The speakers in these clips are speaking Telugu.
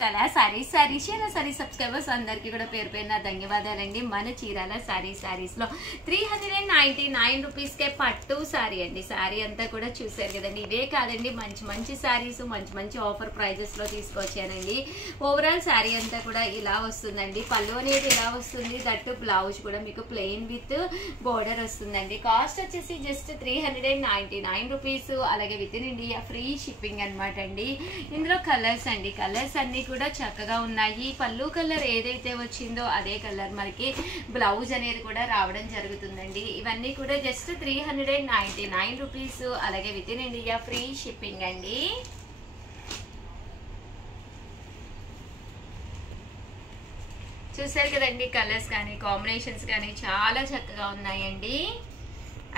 సారీస్ సబ్స్క్రైబర్స్ అందరికీ కూడా పేరు పేరున ధన్యవాదాలండి. మన చీరాల సారీస్ లో 399 రూపీస్ కే పట్టు సారీ అండి. సారీ అంతా కూడా చూసారు కదండి. ఇవే కాదండి, మంచి మంచి సారీస్ మంచి ఆఫర్ ప్రైజెస్ లో తీసుకొచ్చానండి. ఓవరాల్ సారీ అంతా కూడా ఇలా వస్తుందండి. పళ్ళు అనేది ఇలా వస్తుంది. దట్టు బ్లౌజ్ కూడా మీకు ప్లెయిన్ విత్ బోర్డర్ వస్తుందండి. కాస్ట్ వచ్చేసి జస్ట్ 399 రూపీస్. అలాగే with in India free shipping అనమాట అండి. ఇందులో కలర్స్ అండి, కలర్స్ అన్ని కూడా చక్కగా ఉన్నాయి. పళ్ళు కలర్ ఏదైతే వచ్చిందో అదే కలర్ మనకి బ్లౌజ్ అనేది కూడా రావడం జరుగుతుందండి. ఇవన్నీ కూడా జస్ట్ 399 రూపీస్. అలాగే with in India free shipping అండి. చూసారు కదండి, కలర్స్ కానీ కాంబినేషన్స్ కానీ చాలా చక్కగా ఉన్నాయండి.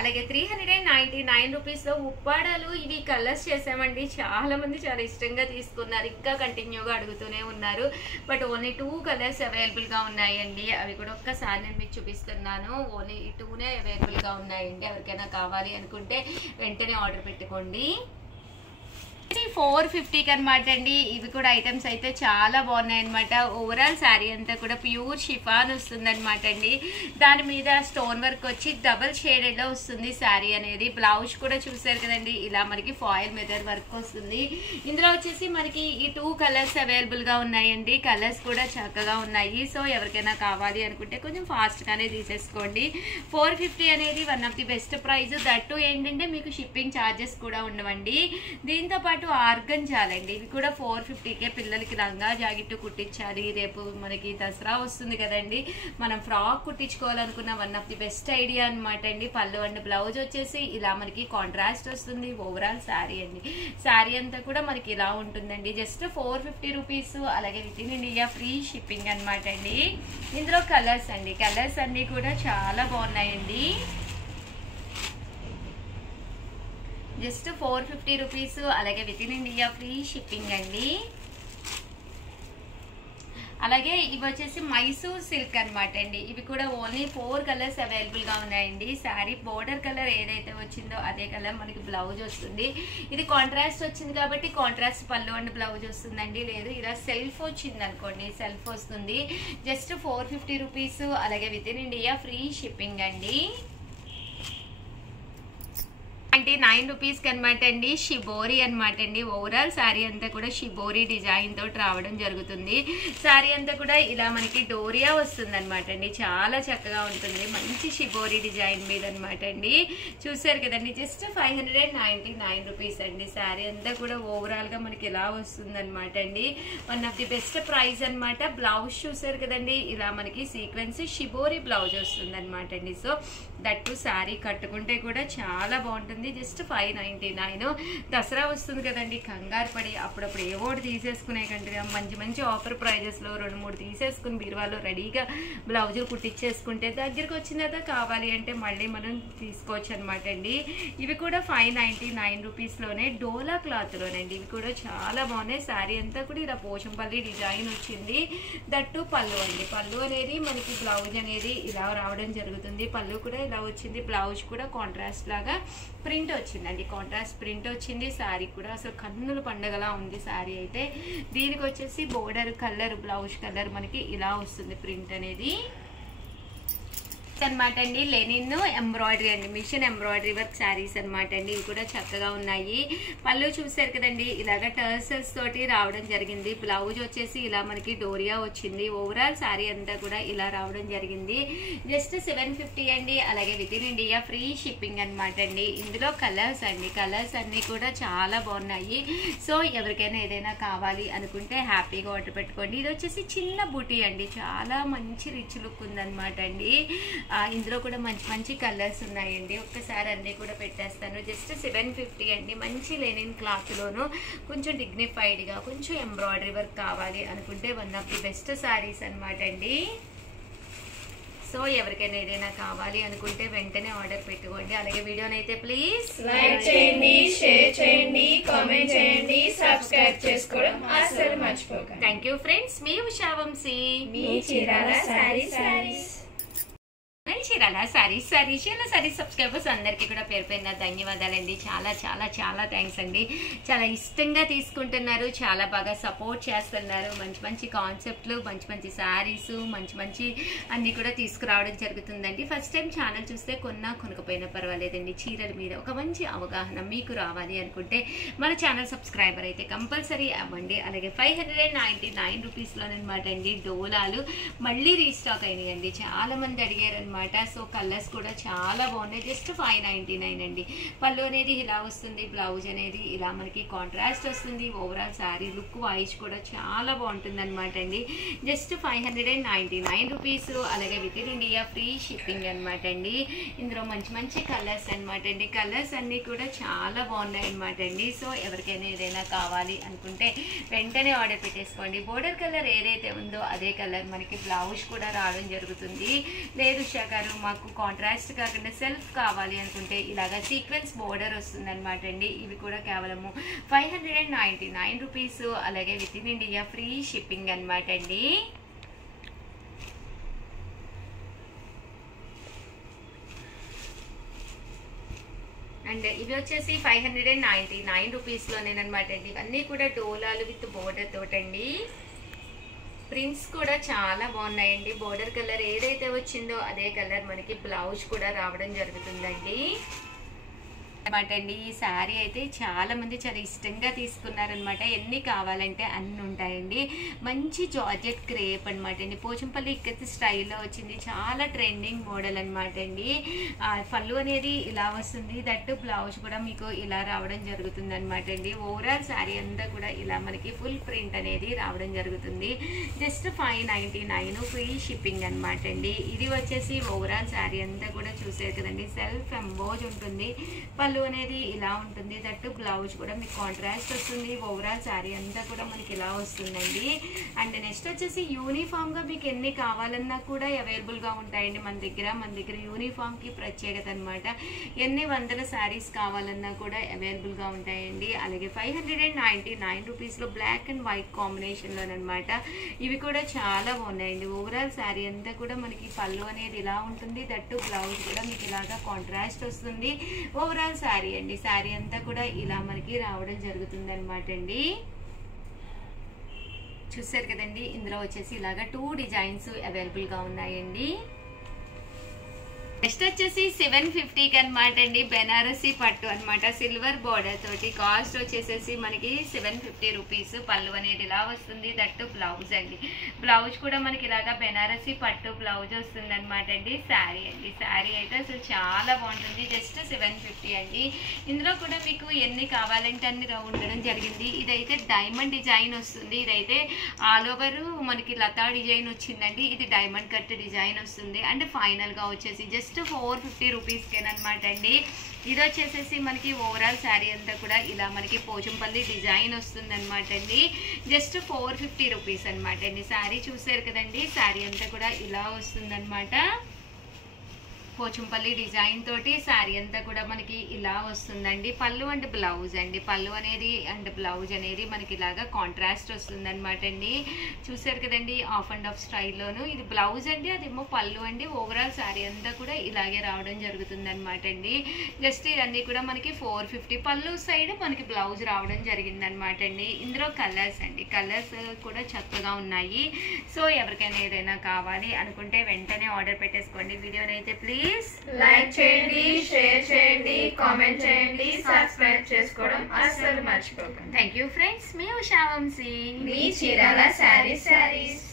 అలాగే 399 రూపీస్ లో ఉప్పాడాలు ఇవి కలర్స్ చేసామండి. చాలా మంది చాలా ఇష్టంగా తీసుకున్నారు, ఇంకా కంటిన్యూగా అడుగుతూనే ఉన్నారు. బట్ ఓన్లీ 2 కలర్స్ అవైలబుల్ గా ఉన్నాయండి. అవి కూడా ఒక్కసారి నేను మీకు చూపిస్తున్నాను. ఓన్లీ 2నే అవైలబుల్ గా ఉన్నాయండి. ఎవరికైనా కావాలి అనుకుంటే వెంటనే ఆర్డర్ పెట్టుకోండి. 450కి అనమాట అండి. ఇవి కూడా ఐటమ్స్ అయితే చాలా బాగున్నాయి అనమాట. ఓవరాల్ శారీ అంతా కూడా ప్యూర్ షిఫాన్ వస్తుంది అనమాట అండి. దాని మీద స్టోన్ వర్క్ వచ్చి డబల్ షేడెడ్ లో వస్తుంది శారీ అనేది. బ్లౌజ్ కూడా చూసారు కదండి, ఇలా మనకి ఫాయిల్ మిర్రర్ వర్క్ వస్తుంది. ఇందులో వచ్చేసి మనకి ఈ 2 కలర్స్ అవైలబుల్ గా ఉన్నాయండి. కలర్స్ కూడా చక్కగా ఉన్నాయి. సో ఎవరికైనా కావాలి అనుకుంటే కొంచెం ఫాస్ట్ గానే తీసేసుకోండి. 450 అనేది one of the best price. That ఏంటంటే మీకు షిప్పింగ్ ఛార్జెస్ కూడా ఉండవండి. దీంతో పాటు ఆర్గంజాలండి, ఇవి కూడా 450కే పిల్లలకి లంగా జాకెట్ కుట్టించాలి. రేపు మనకి దసరా వస్తుంది కదండి, మనం ఫ్రాక్ కుట్టించుకోవాలనుకున్న one of the best idea అనమాట అండి. పళ్ళు అండ్ బ్లౌజ్ వచ్చేసి ఇలా మనకి కాంట్రాస్ట్ వస్తుంది. ఓవరాల్ శారీ అండి, శారీ అంతా కూడా మనకి ఇలా ఉంటుందండి. Just 450 rupees. అలాగే with in India free shipping అనమాట అండి. ఇందులో కలర్స్ అండి, కలర్స్ అన్ని కూడా చాలా బాగున్నాయండి. Just 450 rupees. అలాగే with in India free shipping అండి. అలాగే ఇవి వచ్చేసి మైసూర్ సిల్క్ అనమాట అండి. ఇవి కూడా ఓన్లీ 4 కలర్స్ అవైలబుల్ గా ఉన్నాయండి. శారీ బోర్డర్ కలర్ ఏదైతే వచ్చిందో అదే కలర్ మనకి బ్లౌజ్ వస్తుంది. ఇది కాంట్రాస్ట్ వచ్చింది కాబట్టి కాంట్రాస్ట్ పళ్ళు అండ్ బ్లౌజ్ వస్తుందండి. లేదు ఇలా సెల్ఫ్ వచ్చింది అనుకోండి, సెల్ఫ్ వస్తుంది. Just 450 rupees. అలాగే with in India free shipping అండి. 99 రూపీస్ అనమాట అండి. షిబోరి అనమాట అండి. ఓవరాల్ శారీ అంతా కూడా షిబోరి డిజైన్ తోటి రావడం జరుగుతుంది. శారీ అంతా కూడా ఇలా మనకి డోరియా వస్తుంది అనమాట అండి. చాలా చక్కగా ఉంటుంది. మంచి షిబోరి డిజైన్ మీద అనమాట అండి. చూసారు కదండి, జస్ట్ 599 రూపీస్ అండి. శారీ అంతా కూడా ఓవరాల్ గా మనకి ఇలా వస్తుంది అనమాట అండి. One of the best price అనమాట. బ్లౌజ్ చూసారు కదండి, ఇలా మనకి సీక్వెన్స్ షిబోరి బ్లౌజ్ వస్తుంది అనమాట అండి. సో దట్టు శారీ కట్టుకుంటే కూడా చాలా బాగుంటుంది. జస్ట్ 599. దసరా వస్తుంది కదండి, కంగారు పడి అప్పుడప్పుడు ఏవోటి తీసేసుకునే కంటే మంచి ఆఫర్ ప్రైజెస్ లో 2-3 తీసేసుకుని బీరువాలో రెడీగా బ్లౌజులు కుట్టించేసుకుంటే దగ్గరికి వచ్చిన తర్వాత కావాలి అంటే మళ్ళీ మనం తీసుకోవచ్చు అనమాట అండి. ఇవి కూడా 599 రూపీస్ లోనే డోలా క్లాత్ లోనండి. ఇవి కూడా చాలా బాగున్నాయి. శారీ అంతా కూడా ఇలా పోచంపల్లి డిజైన్ వచ్చింది. దట్టు పళ్ళు అండి. పళ్ళు అనేది మనకి బ్లౌజ్ అనేది ఇలా రావడం జరుగుతుంది. పళ్ళు కూడా ఇలా వచ్చింది. బ్లౌజ్ కూడా కాంట్రాస్ట్ లాగా ప్రింట్ వచ్చిందండి. కాంట్రాస్ట్ ప్రింట్ వచ్చింది. శారీ కూడా అసలు కన్నుల పండగలా ఉంది శారీ అయితే. దీనికి వచ్చేసి బోర్డర్ కలర్, బ్లౌజ్ కలర్ మనకి ఇలా వస్తుంది ప్రింట్ అనేది అనమాట అండి. లెనిన్ ఎంబ్రాయిడరీ అండి, మిషన్ ఎంబ్రాయిడరీ వర్క్ శారీస్ అనమాట అండి. ఇవి కూడా చక్కగా ఉన్నాయి. పళ్ళు చూసారు కదండి, ఇలాగ టర్సల్స్ తోటి రావడం జరిగింది. బ్లౌజ్ వచ్చేసి ఇలా మనకి డోరియా వచ్చింది. ఓవరాల్ శారీ అంతా కూడా ఇలా రావడం జరిగింది. జస్ట్ 750 అండి. అలాగే with in India free shipping అనమాట అండి. ఇందులో కలర్స్ అండి, కలర్స్ అన్ని కూడా చాలా బాగున్నాయి. సో ఎవరికైనా ఏదైనా కావాలి అనుకుంటే హ్యాపీగా ఆర్డర్ పెట్టుకోండి. ఇది వచ్చేసి చిన్న బూటీ అండి, చాలా మంచి రిచ్ లుక్ ఉందన్నమాట అండి. ఇందులో కూడా మంచి కలర్స్ ఉన్నాయండి. ఒక్కసారి అన్నీ కూడా పెట్టేస్తాను. జస్ట్ 750 అండి. మంచి లెనిన్ క్లాత్ లోను కొంచెం డిగ్నిఫైడ్ గా కొంచెం ఎంబ్రాయిడరీ వర్క్ కావాలి అనుకుంటే one of the best saris అనమాట అండి. సో ఎవరికైనా ఏదైనా కావాలి అనుకుంటే వెంటనే ఆర్డర్ పెట్టుకోండి. అలాగే వీడియోనైతే ప్లీజ్ లైక్ చేయండి, షేర్ చేయండి, కామెంట్ చేయండి, సబ్స్క్రైబ్ చేసుకోవడం అస్సలు మర్చిపోకండి. Thank you friends. మీ ఉషా వంశీ, మీ Chirala sarees. Chirala sarees subscribers అందరికీ కూడా పేరు పేరున ధన్యవాదాలండి. చాలా చాలా చాలా థ్యాంక్స్ అండి. చాలా ఇష్టంగా తీసుకుంటున్నారు, చాలా బాగా సపోర్ట్ చేస్తున్నారు. మంచి మంచి కాన్సెప్ట్లు, మంచి మంచి శారీస్, మంచి మంచి అన్నీ కూడా తీసుకురావడం జరుగుతుందండి. ఫస్ట్ టైం ఛానల్ చూస్తే కొనకపోయినా పర్వాలేదండి, చీరల మీద ఒక మంచి అవగాహన మీకు రావాలి అనుకుంటే మన ఛానల్ సబ్స్క్రైబర్ అయితే కంపల్సరీ అవ్వండి. అలాగే 599 రూపీస్లోనమాట అండి డోలాలు మళ్ళీ రీస్టాక్ అయినాయండి. చాలా మంది అడిగారనమాట. సో కలర్స్ కూడా చాలా బాగున్నాయి. జస్ట్ 599 అండి. పళ్ళు అనేది ఇలా వస్తుంది, బ్లౌజ్ అనేది ఇలా మనకి కాంట్రాస్ట్ వస్తుంది. ఓవరాల్ శారీ లుక్ వైజ్ కూడా చాలా బాగుంటుంది అనమాట అండి. Just 599 rupees. అలాగే with in India free shipping అనమాట అండి. ఇందులో మంచి మంచి కలర్స్ అనమాట అండి. కలర్స్ అన్నీ కూడా చాలా బాగున్నాయి అనమాట అండి. సో ఎవరికైనా ఏదైనా కావాలి అనుకుంటే వెంటనే ఆర్డర్ పెట్టేసుకోండి. బోర్డర్ కలర్ ఏదైతే ఉందో అదే కలర్ మనకి బ్లౌజ్ కూడా రావడం జరుగుతుంది. లేదు ఉషా గారు మాకు కాంట్రాస్ట్ కాకుండా సెల్ఫ్ కావాలి అనుకుంటే ఇలాగా సీక్వెన్స్ బోర్డర్ వస్తుంది అనమాట అండి. ఇవి కూడా కేవలము 599 రూపీస్. అలాగే with in India free shipping అనమాట అండి. అండ్ ఇవి వచ్చేసి 599 రూపీస్లోనేనమాట అండి. ఇవన్నీ కూడా డోలాలు విత్ బోర్డర్ తోటండి. ప్రింట్స్ కూడా చాలా బాగున్నాయండి. బోర్డర్ కలర్ ఏదైతే వచ్చిందో అదే కలర్ మనకి బ్లౌజ్ కూడా రావడం జరుగుతుందండి అనమాట అండి. ఈ శారీ అయితే చాలా మంది చాలా ఇష్టంగా తీసుకున్నారనమాట. ఎన్ని కావాలంటే అన్ని ఉంటాయండి. మంచి జార్జెట్ క్రేప్ అనమాట అండి. పోచంపల్లి ఇక్కత్ స్టైల్లో వచ్చింది. చాలా ట్రెండింగ్ మోడల్ అనమాట అండి. పళ్ళు అనేది ఇలా వస్తుంది, దట్టు బ్లౌజ్ కూడా మీకు ఇలా రావడం జరుగుతుంది అనమాట అండి. ఓవరాల్ శారీ అంతా కూడా ఇలా మనకి ఫుల్ ప్రింట్ అనేది రావడం జరుగుతుంది. జస్ట్ 599 ఫ్రీ షిప్పింగ్ అనమాట అండి. ఇది వచ్చేసి ఓవరాల్ శారీ అంతా కూడా చూసారు కదండి. సెల్ఫ్ ఎంబోజ్ ఉంటుంది. పళ్ళు అనేది ఇలా ఉంటుంది, దట్టు బ్లౌజ్ కూడా మీకు కాంట్రాస్ట్ వస్తుంది. ఓవరాల్ శారీ అంతా కూడా మనకి ఇలా వస్తుందండి. అండ్ నెక్స్ట్ వచ్చేసి యూనిఫామ్ గా మీకు ఎన్ని కావాలన్నా కూడా అవైలబుల్ గా ఉంటాయండి మన దగ్గర యూనిఫామ్ కి ప్రత్యేకత అనమాట. ఎన్ని వందల శారీస్ కావాలన్నా కూడా అవైలబుల్ గా ఉంటాయండి. అలాగే 599 రూపీస్ లో బ్లాక్ అండ్ వైట్ కాంబినేషన్ లోనమాట. ఇవి కూడా చాలా బాగున్నాయండి. ఓవరాల్ శారీ అంతా కూడా మనకి పళ్ళు అనేది ఇలా ఉంటుంది, దట్టు బ్లౌజ్ కూడా మీకు ఇలాగా కాంట్రాస్ట్ వస్తుంది. ఓవరాల్ శారీ అండి. శారీ అంతా కూడా ఇలా మనకి రావడం జరుగుతుంది అనమాట అండి. చూసారు కదండి. ఇందులో వచ్చేసి ఇలాగా 2 డిజైన్స్ అవైలబుల్ గా ఉన్నాయండి. నెక్స్ట్ వచ్చేసి 750కి అనమాట అండి. బెనారసీ పట్టు అనమాట. సిల్వర్ బోర్డర్ తోటి. కాస్ట్ వచ్చేసేసి మనకి 750 రూపీస్. పళ్ళు అనేది ఇలా వస్తుంది, దట్టు బ్లౌజ్ అండి. బ్లౌజ్ కూడా మనకి ఇలాగా బెనారసీ పట్టు బ్లౌజ్ వస్తుంది అనమాట అండి. శారీ అండి. శారీ అయితే అసలు చాలా బాగుంటుంది. జస్ట్ 750 అండి. ఇందులో కూడా మీకు ఎన్ని కావాలంటే అన్ని ఉండడం జరిగింది. ఇదైతే డైమండ్ డిజైన్ వస్తుంది. ఇదైతే ఆల్ ఓవర్ మనకి లతా డిజైన్ వచ్చిందండి. ఇది డైమండ్ కట్ డిజైన్ వస్తుంది. అండ్ ఫైనల్ గా వచ్చేసి జస్ట్ 450 రూపీస్కేనమాట అండి. ఇది వచ్చేసేసి మనకి ఓవరాల్ శారీ అంతా కూడా ఇలా మనకి పోచంపల్లి డిజైన్ వస్తుంది అనమాట అండి. జస్ట్ 450 రూపీస్ అనమాట అండి. శారీ చూసారు కదండి. శారీ అంతా కూడా ఇలా వస్తుంది అనమాట. పోచంపల్లి డిజైన్ తోటి శారీ అంతా కూడా మనకి ఇలా వస్తుందండి. పళ్ళు అండ్ బ్లౌజ్ అండి. పళ్ళు అనేది అండ్ బ్లౌజ్ అనేది మనకి ఇలాగా కాంట్రాస్ట్ వస్తుంది అనమాట అండి. చూసారు కదండి. ఆఫ్ అండ్ ఆఫ్ స్టైల్లోను ఇది బ్లౌజ్ అండి, అదేమో పళ్ళు అండి. ఓవరాల్ శారీ అంతా కూడా ఇలాగే రావడం జరుగుతుంది అనమాట అండి. జస్ట్ ఇవన్నీ కూడా మనకి 450. పళ్ళు సైడ్ మనకి బ్లౌజ్ రావడం జరిగింది అనమాట అండి. ఇందులో కలర్స్ అండి. కలర్స్ కూడా చక్కగా ఉన్నాయి. సో ఎవరికైనా ఏదైనా కావాలి అనుకుంటే వెంటనే ఆర్డర్ పెట్టేసుకోండి. వీడియోని అయితే ప్లీజ్ లైక్ చేయండి, షేర్ చేయండి, కామెంట్ చేయండి, సబ్స్క్రైబ్ చేసుకోవడం అస్సలు మర్చిపోకండి. Thank you friends. మీ ఉషా వంశీ, మీ Chirala sarees.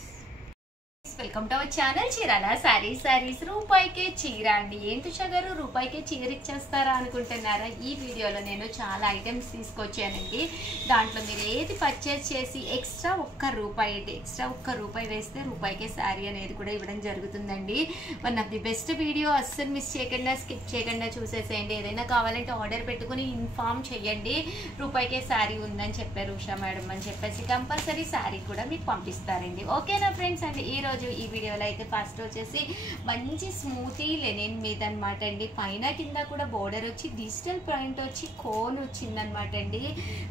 Welcome to our channel Chirala sarees. రూపాయికే చీర అండి. ఏంటి ఉషా గారు రూపాయికే చీర ఇచ్చేస్తారా అనుకుంటున్నారా? ఈ వీడియోలో నేను చాలా ఐటమ్స్ తీసుకొచ్చానండి. దాంట్లో మీరు ఏది పర్చేస్ చేసి ఎక్స్ట్రా ఒక్క రూపాయి వేస్తే రూపాయికే శారీ అనేది కూడా ఇవ్వడం జరుగుతుందండి. One of the best video. అస్సలు మిస్ చేయకుండా, స్కిప్ చేయకుండా చూసేసేయండి. ఏదైనా కావాలంటే ఆర్డర్ పెట్టుకుని ఇన్ఫార్మ్ చేయండి. రూపాయికే శారీ ఉందని చెప్పారు ఉషా మేడం అని చెప్పేసి కంపల్సరీ శారీ కూడా మీకు పంపిస్తారండి. ఓకేనా ఫ్రెండ్స్? అండి ఈ రోజు ఈ వీడియోలో అయితే ఫస్ట్ వచ్చేసి మంచి స్మూతీ లెనిన్ మీద అనమాట అండి. పైన కింద కూడా బోర్డర్ వచ్చి డిజిటల్ ప్రింట్ వచ్చి కోన్ వచ్చిందనమాట అండి.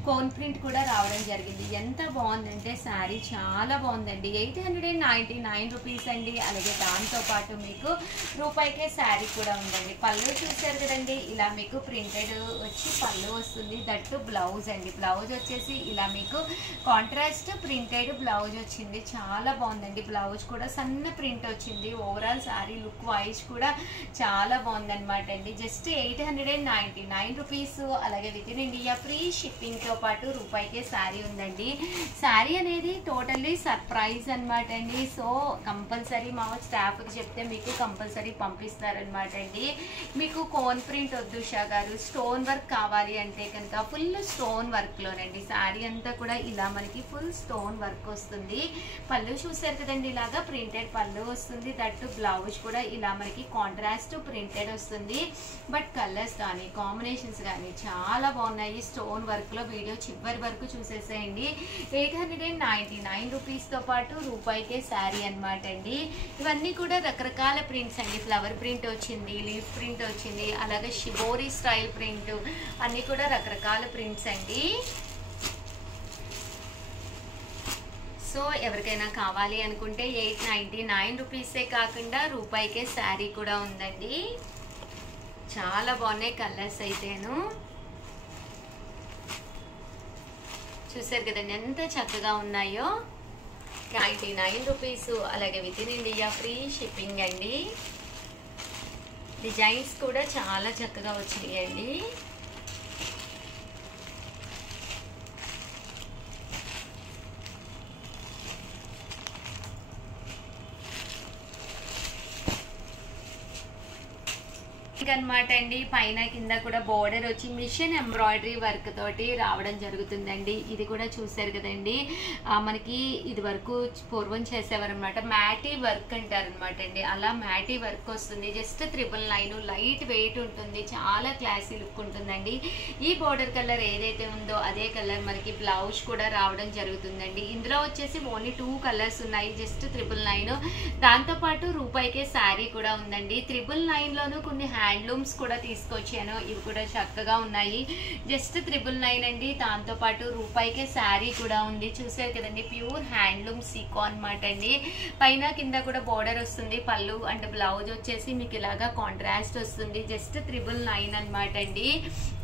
కోన్ ప్రింట్ కూడా రావడం జరిగింది. ఎంత బాగుందంటే శారీ చాలా బాగుందండి. 899 రూపీస్ అండి. అలాగే దాంతోపాటు మీకు రూపాయికే శారీ కూడా ఉందండి. పళ్ళు చూసారు కదండి, ఇలా మీకు ప్రింటెడ్ వచ్చి పళ్ళు వస్తుంది. దట్టు బ్లౌజ్ అండి. బ్లౌజ్ వచ్చేసి ఇలా మీకు కాంట్రాస్ట్ ప్రింటెడ్ బ్లౌజ్ వచ్చింది. చాలా బాగుందండి. బ్లౌజ్ కూడా సన్న ప్రింట్ వచ్చింది. ఓవరాల్ శారీ లుక్ వైజ్ కూడా చాలా బాగుందన్నమాట అండి. Just 899 rupees. అలాగే విత్ ఇన్ ఇండియా ఫ్రీ షిప్పింగ్తో పాటు రూపాయికే శారీ ఉందండి. శారీ అనేది టోటల్లీ సర్ప్రైజ్ అనమాట అండి. సో కంపల్సరీ మా స్టాఫ్కి చెప్తే మీకు కంపల్సరీ పంపిస్తారనమాట అండి. మీకు కోన్ ప్రింట్ వద్దు ఉషా గారు, స్టోన్ వర్క్ కావాలి అంటే కనుక ఫుల్ స్టోన్ వర్క్లోనండి. శారీ అంతా కూడా ఇలా మనకి ఫుల్ స్టోన్ వర్క్ వస్తుంది. పళ్ళు చూసారు కదండి, ఇలాగా ప్రింటెడ్ పళ్ళు వస్తుంది. దట్టు బ్లౌజ్ కూడా ఇలా మనకి కాంట్రాస్ట్ ప్రింటెడ్ వస్తుంది. బట్ కలర్స్ కానీ కాంబినేషన్స్ కానీ చాలా బాగున్నాయి. స్టోన్ వర్క్లో వీడియో చివరి వరకు చూసేసేయండి. 899 రూపీస్తో పాటు రూపాయికే శారీ అనమాట అండి. ఇవన్నీ కూడా రకరకాల ప్రింట్స్ అండి. ఫ్లవర్ ప్రింట్ వచ్చింది, లీఫ్ ప్రింట్ వచ్చింది, అలాగే షిబోరీ స్టైల్ ప్రింట్, అన్నీ కూడా రకరకాల ప్రింట్స్ అండి. సో ఎవరికైనా కావాలి అనుకుంటే 899 రూపీసే కాకుండా రూపాయికే శారీ కూడా ఉందండి. చాలా బాగున్నాయి కలర్స్ అయితేను. చూసారు కదండి ఎంత చక్కగా ఉన్నాయో. 99 రూపీస్. అలాగే with in India free shipping అండి. డిజైన్స్ కూడా చాలా చక్కగా వచ్చినాయండి. అనమాట అండి. పైన కింద కూడా బోర్డర్ వచ్చి మిషన్ ఎంబ్రాయిడరీ వర్క్ తోటి రావడం జరుగుతుందండి. ఇది కూడా చూసారు కదండి, మనకి ఇది వరకు పూర్వం చేసేవారు అనమాట. మ్యాటీ వర్క్ అంటారు అనమాట అండి. అలా మ్యాటీ వర్క్ వస్తుంది. జస్ట్ 999. లైట్ వెయిట్ ఉంటుంది. చాలా క్లాసీ లుక్ ఉంటుందండి. ఈ బోర్డర్ కలర్ ఏదైతే ఉందో అదే కలర్ మనకి బ్లౌజ్ కూడా రావడం జరుగుతుందండి. ఇందులో వచ్చేసి ఓన్లీ 2 కలర్స్ ఉన్నాయి. జస్ట్ 999. దాంతోపాటు రూపాయికే శారీ కూడా ఉందండి. 999లోనూ కొన్ని హ్యాండ్లూమ్స్ కూడా తీసుకొచ్చాను. ఇవి కూడా చక్కగా ఉన్నాయి. జస్ట్ 999 అండి. దాంతోపాటు రూపాయికే శారీ కూడా ఉంది. చూసారు కదండి, ప్యూర్ హ్యాండ్లూమ్ సీకో అనమాట అండి. పైన కింద కూడా బోర్డర్ వస్తుంది. పళ్ళు అండ్ బ్లౌజ్ వచ్చేసి మీకు ఇలాగా కాంట్రాస్ట్ వస్తుంది. జస్ట్ 999 అనమాట అండి.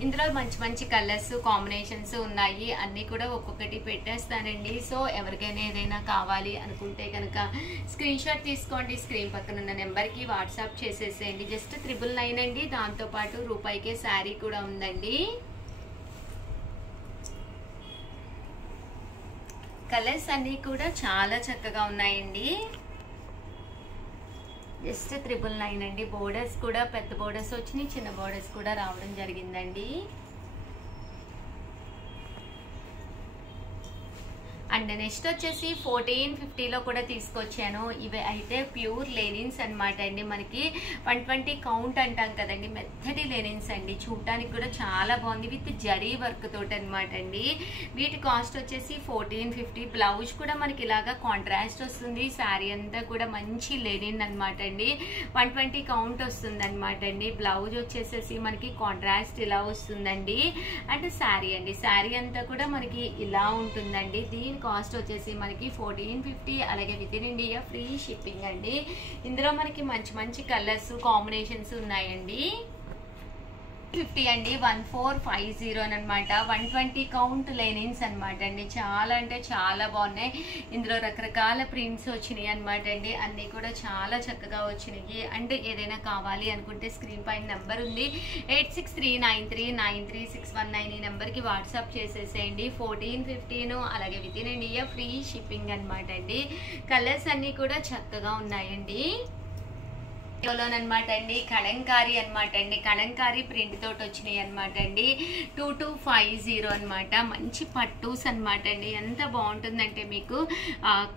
ఇందులో మంచి మంచి కలర్స్ కాంబినేషన్స్ ఉన్నాయి. అన్నీ కూడా ఒక్కొక్కటి పెట్టేస్తానండి. సో ఎవరికైనా ఏదైనా కావాలి అనుకుంటే కనుక స్క్రీన్ షాట్ తీసుకోండి. స్క్రీన్ పక్కన ఉన్న నెంబర్కి వాట్సాప్ చేసేసేయండి. జస్ట్ 999 అండి. దాంతోపాటు రూపాయికే శారీ కూడా ఉందండి. కలర్స్ అన్నీ కూడా చాలా చక్కగా ఉన్నాయండి. జస్ట్ 999 అండి. బోర్డర్స్ కూడా పెద్ద బోర్డర్స్ వచ్చినాయి, చిన్న బోర్డర్స్ కూడా రావడం జరిగిందండి. అండ్ నెక్స్ట్ వచ్చేసి 1450లో కూడా తీసుకొచ్చాను. ఇవి అయితే ప్యూర్ లెనిన్స్ అనమాట అండి. మనకి 120 కౌంట్ అంటాం కదండి, మెత్తటి లెనిన్స్ అండి. చూడటానికి కూడా చాలా బాగుంది. విత్ జరీ వర్క్ తోటి అనమాట అండి. వీటి కాస్ట్ వచ్చేసి 1450. బ్లౌజ్ కూడా మనకి ఇలాగా కాంట్రాస్ట్ వస్తుంది. శారీ అంతా కూడా మంచి లెనిన్ అనమాట అండి. 120 కౌంట్ వస్తుంది అనమాట అండి. బ్లౌజ్ వచ్చేసేసి మనకి కాంట్రాస్ట్ ఇలా వస్తుందండి. అండ్ శారీ అండి, శారీ అంతా కూడా మనకి ఇలా ఉంటుందండి. దీని కాస్ట్ వచ్చేసి మనకి 1450. అలాగే with in India free shipping అండి. ఇందులో మనకి మంచి మంచి కలర్స్ కాంబినేషన్స్ ఉన్నాయండి. 50 అండి. 1450 అనమాట. 120 కౌంట్ లెనిన్స్ అనమాట అండి. చాలా అంటే చాలా బాగున్నాయి. ఇందులో రకరకాల ప్రింట్స్ వచ్చినాయి అనమాట అండి. అన్నీ కూడా చాలా చక్కగా వచ్చినాయి. అండ్ ఏదైనా కావాలి అనుకుంటే స్క్రీన్ పైన నెంబర్ ఉంది, 8639393619. ఈ నెంబర్కి వాట్సాప్ చేసేసేయండి. 1450. అలాగే with in India free shipping అనమాట అండి. కలర్స్ అన్నీ కూడా చక్కగా ఉన్నాయండి. అనమాట అండి కలంకారీ అనమాట అండి, కలంకారీ ప్రింట్ తోటి వచ్చినాయి అనమాట అండి. 2250 అనమాట. మంచి పట్టూస్ అనమాట అండి. ఎంత బాగుంటుందంటే మీకు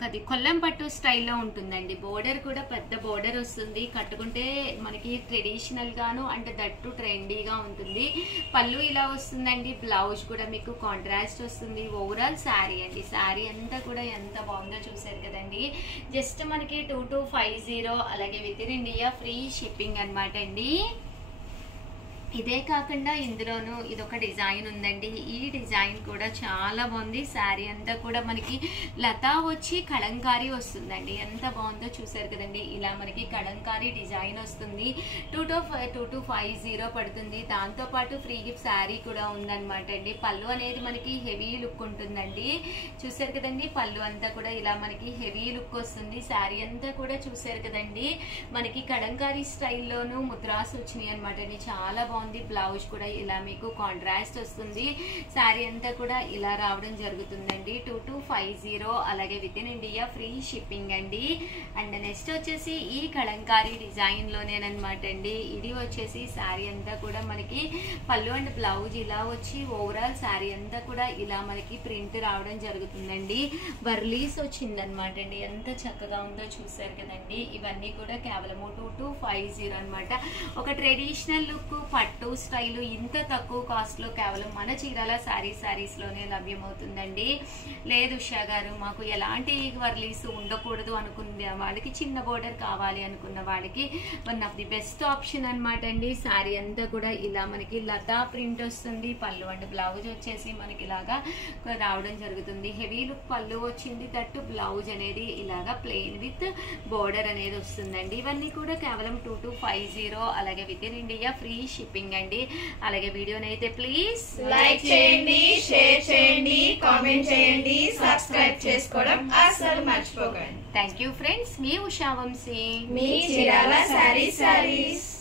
అది కొల్లం పట్టు స్టైల్లో ఉంటుందండి. బోర్డర్ కూడా పెద్ద బోర్డర్ వస్తుంది, కట్టుకుంటే మనకి ట్రెడిషనల్ గాను అంటే దట్టు ట్రెండీగా ఉంటుంది. పళ్ళు ఇలా వస్తుందండి, బ్లౌజ్ కూడా మీకు కాంట్రాస్ట్ వస్తుంది. ఓవరాల్ శారీ అండి, శారీ అంతా కూడా ఎంత బాగుందో చూసారు కదండి. జస్ట్ మనకి 2250, అలాగే with in India free shipping అనమాట అండి. ఇదే కాకుండా ఇందులోనూ ఇదొక డిజైన్ ఉందండి. ఈ డిజైన్ కూడా చాలా బాగుంది. శారీ అంతా కూడా మనకి లతా వచ్చి కలంకారీ వస్తుందండి. ఎంత బాగుందో చూసారు కదండి. ఇలా మనకి కలంకారీ డిజైన్ వస్తుంది. 2250 పడుతుంది. దాంతోపాటు ఫ్రీ గిఫ్ట్ శారీ కూడా ఉందన్నమాట అండి. పళ్ళు అనేది మనకి హెవీ లుక్ ఉంటుందండి. చూసారు కదండి, పళ్ళు అంతా కూడా ఇలా మనకి హెవీ లుక్ వస్తుంది. శారీ అంతా కూడా చూసారు కదండి, మనకి కలంకారీ స్టైల్లోనూ ముద్రాస్ వచ్చినాయి అనమాట అండి. చాలా బాగుంది. బ్లౌజ్ కూడా ఇలా మీకు కాంట్రాస్ట్ వస్తుంది. శారీ అంతా కూడా ఇలా రావడం జరుగుతుందండి. 2250, అలాగే with in India free shipping అండి. అండ్ నెక్స్ట్ వచ్చేసి ఈ కలంకారీ డిజైన్ లోనేనమాట అండి. ఇది వచ్చేసి శారీ అంతా కూడా మనకి పళ్ళు అండ్ బ్లౌజ్ ఇలా వచ్చి ఓవరాల్ శారీ అంతా కూడా ఇలా మనకి ప్రింట్ రావడం జరుగుతుందండి. బర్లీస్ వచ్చిందనమాట అండి. ఎంత చక్కగా ఉందో చూసారు కదండి. ఇవన్నీ కూడా కేవలం 2250 అనమాట. ఒక ట్రెడిషనల్ లుక్ పట్టు స్టైల్ ఇంత తక్కువ కాస్ట్ లో కేవలం మన చీరాల శారీస్ లోనే లభ్యమవుతుందండి. లేదు ఉషా గారు మాకు ఎలాంటి వర్లీస్ ఉండకూడదు అనుకునే వాళ్ళకి, చిన్న బోర్డర్ కావాలి అనుకున్న వాళ్ళకి one of the best option అనమాట అండి. శారీ అంతా కూడా ఇలా మనకి లతా ప్రింట్ వస్తుంది. పళ్ళు అండ్ బ్లౌజ్ వచ్చేసి మనకి ఇలాగా రావడం జరుగుతుంది. హెవీ లుక్ పళ్ళు వచ్చింది, తట్టు బ్లౌజ్ అనేది ఇలాగా ప్లెయిన్ విత్ బోర్డర్ అనేది వస్తుందండి. ఇవన్నీ కూడా కేవలం 2250, అలాగే with in India free shipping అండి. అలాగే వీడియోని అయితే ప్లీజ్ లైక్ చేయండి, షేర్ చేయండి, కామెంట్ చేయండి, సబ్స్క్రైబ్ చేసుకోవడం అస్సలు మర్చిపోకండి. Thank you friends. మీ ఉషా వంశీ, మీ చీరాల శారీస్.